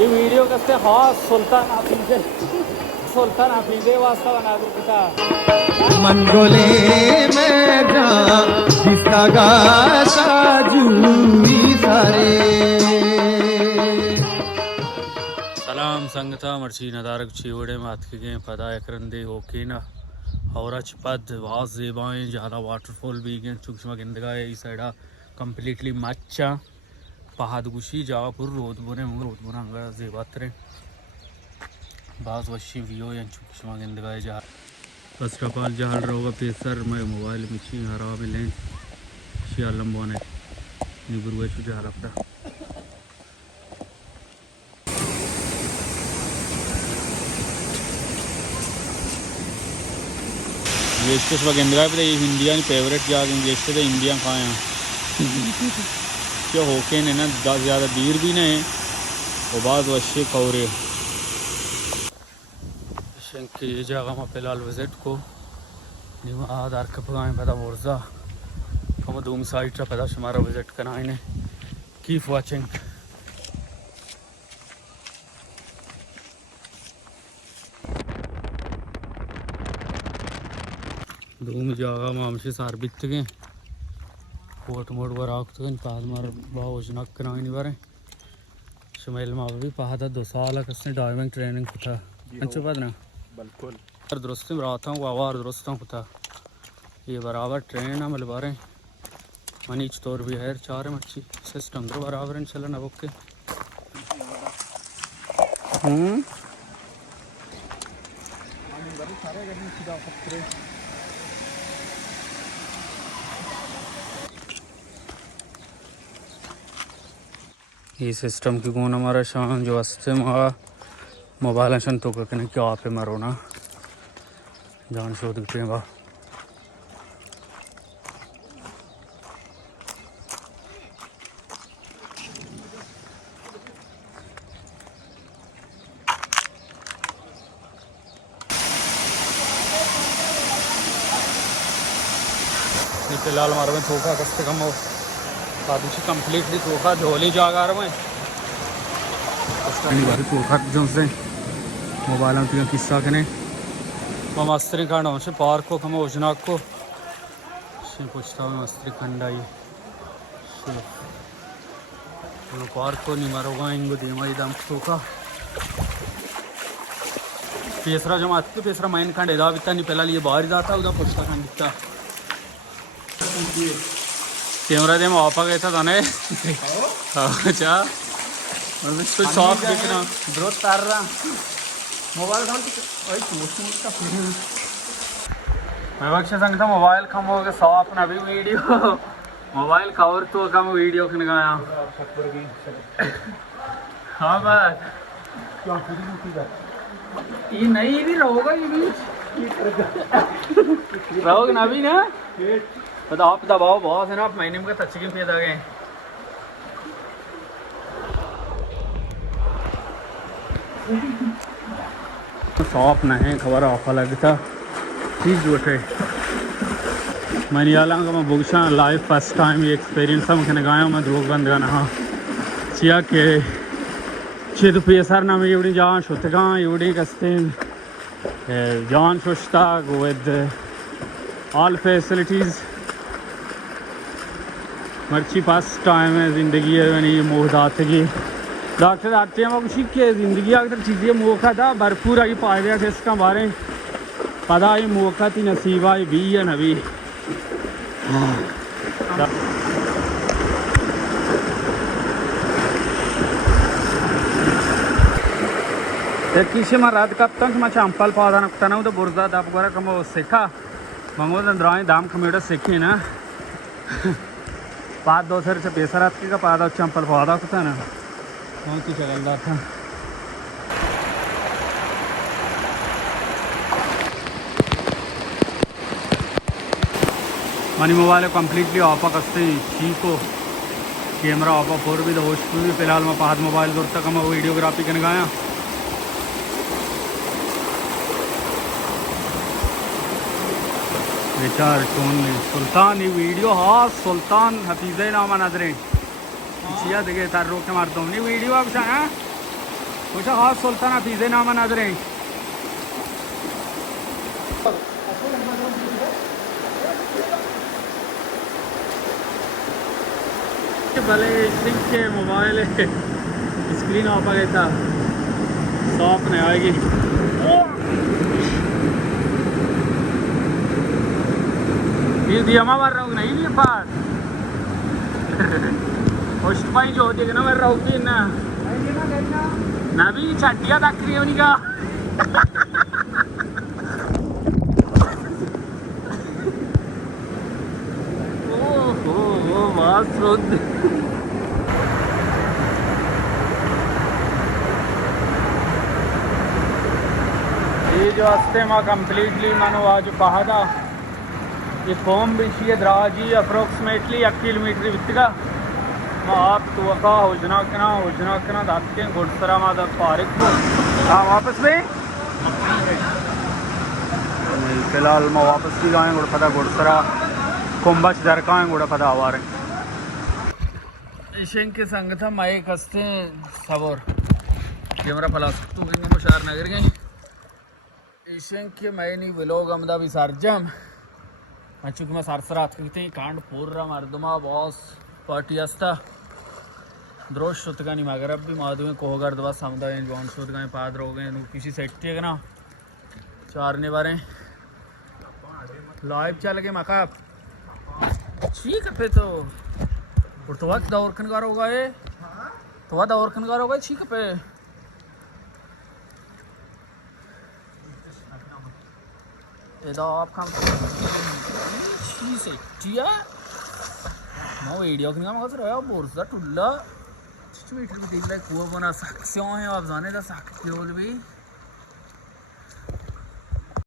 ये वीडियो कसते खास सुल्तान हफीजे वास्ता बना दो किता मंगोले में दिसगा साजूई सारे सलाम संगता मर्ची नदारक चीवड़े मात के गए पदा करंदे होके ना और पद वाज जेबाएं ज़्यादा वाटरफॉल भी गए सूक्ष्म गिंदगा इस साइड कंप्लीटली मच्चा पहाड़ गुशी जापुर रोदबुरे अंगा जेबातरे बाज वशी वियो या सूक्ष्म गिंदगा जा फर्स्ट ऑफ ऑल जहाल रोगा पेसर मैं मोबाइल मिची हरा भी लें शियालम बोने निबुरवे शु जहाल अपना गेस्टेस वगैरह पे ये इंडिया की फेवरेट जाग गेस्टे तो इंडिया खाए हैं क्या होके ने ना ज़्यादा दूर भी नहीं वो बाद वश्य कौरे शंकी ये जगह में फिलहाल विजिट को निमा आधार का पकाएं पता बोर्जा हम दूम साइट का पता हमारा विजिट करना इन्हें कीप वाचिंग दूम जगह में हमसे सार बित गए कोट मोड़ वर आगते पाद मार बावजना करानी बारे शमेल माँ भी पहाड़ 2 साल कसने डाइविंग ट्रेनिंग कुथा अच्छा बात ना बिल्कुल दुरुस्त में रहा था आवार दुरुस्त कुथा ये बराबर ट्रेन ना मिल बारे मनीच तौर भी है 4 मच्छी सिस्टम तो बराबर इन चलन अब ओके ये सिस्टम की कौन हमारा शान जो अस्ते मोबाइल शन तो कने क्या पे मरो ना जान शोध के बा फिलहाल हमारे में धोखा कस्ते कम हो साधुशी कंप्लीटली धोखा झोली जागा रहा मैं धोखा जो से मोबाइल में किस्सा कने मैं मस्त्री खंड से पार्क को हम ओजना को पूछता हूँ मस्त्री खंड आई पार्क को नहीं मारोगा इनको धीमा दम धोखा तीसरा जो मात के तीसरा माइन खंड एदा बिता नहीं पहला लिए बाहर जाता उदा पुछता खंड बिता कैमरा दे वापा गया था ताने अच्छा और मैं तो शॉप देखना ब्रो तार रहा मोबाइल का मैं बख्शा संगता मोबाइल कम हो गया शॉप ना भी वीडियो मोबाइल कवर तो कम वीडियो खन गया हाँ बस ये नहीं भी रहोगा ये भी रहोगे ना भी ना तो आप दबाओ बहुत है ना आप महीने में तच्ची पे आ गए शॉप ना है खबर ऑफर लगता चीज़ जोटे मनियाला का मैं बुगशा लाइव फर्स्ट टाइम ये एक्सपीरियंस हम कहने गाया मैं लोग बंद गाना हाँ चिया के चेत पेसर ना मैं एवढी जान शुतगा एवढी कसते जान शुष्ता विद ऑल फैसिलिटीज़ मर्ची फर्स्ट टाइम है ज़िंदगी है ये मोहदात की डॉक्टर आते हैं कुछ के ज़िंदगी अगर चीज़ें मौका था भरपूर आई पाए गया इसका बारे पता ही मौका थी नसीबा ही भी है नबी किसी में रात कब तक मैं चंपल पौधा नकता ना तो बुर्जा दब गोरा कम सीखा मंगो द्राई दाम खमेड़ा सीखी ना 5-2 सर से पैसा रात का पादा चंपल पौधा था ना बहुत ही चलदार था मनी मोबाइल कंप्लीटली ऑफ कसते को कैमरा ऑफ फोर भी तो होस्ट भी फिलहाल मैं 5 मोबाइल दूर तक मैं वीडियोग्राफी करने गया बेचार टोन सुल्तान ये वीडियो हाँ सुल्तान हफीज़े नामा नजरें चिया देखे तार रोक के मारता हूँ नहीं वीडियो अब कुछ खास सुल्तान हफीज़ नामा नजरें भले सिंह के मोबाइल स्क्रीन ऑफ आ गया था साफ नहीं आएगी ये दिया मार रहा हूँ नहीं नहीं पास उस भाई जो होती है ना मैं रहूँगी ना भी छटिया तक रही होनी का ये जो हस्ते माँ कम्प्लीटली मानो आज कहा था ये फॉर्म बिछी द्राजी अप्रोक्सीमेटली 1 किलोमीटर बितगा आप तो होजना कना दाते गुड़सरा मादा फारिक हाँ वापस में फिलहाल मैं वापस भी गाएँ गुड़ पता गुड़सरा कुंभच दरका गुड़ा पता आवार ईशें के संग था माइक हंसते सबर कैमरा फला सकता हूँ मुशार नगर गए ईशें के मैं नहीं व्लॉग अमदा भी सारजम चूँकि मैं सारसरात करते कांड पूर्रा मर्दमा बॉस पार्टी अस्ता द्रोश शुतगानी मगरब भी माधुएं कोहगर दवा समदा जवान शुतगाएं पाद रो गए किसी सेट थे ना चारने बारे लाइव चल गए मका ठीक है पे तो वक्त दौर खनगार होगा ये तो दौर खनगार होगा ठीक है पे आप वीडियो मगर बोरसा टुल्ला मीटर भी देख रहा है कुआ बना सकते हैं आप जाने का सकते भी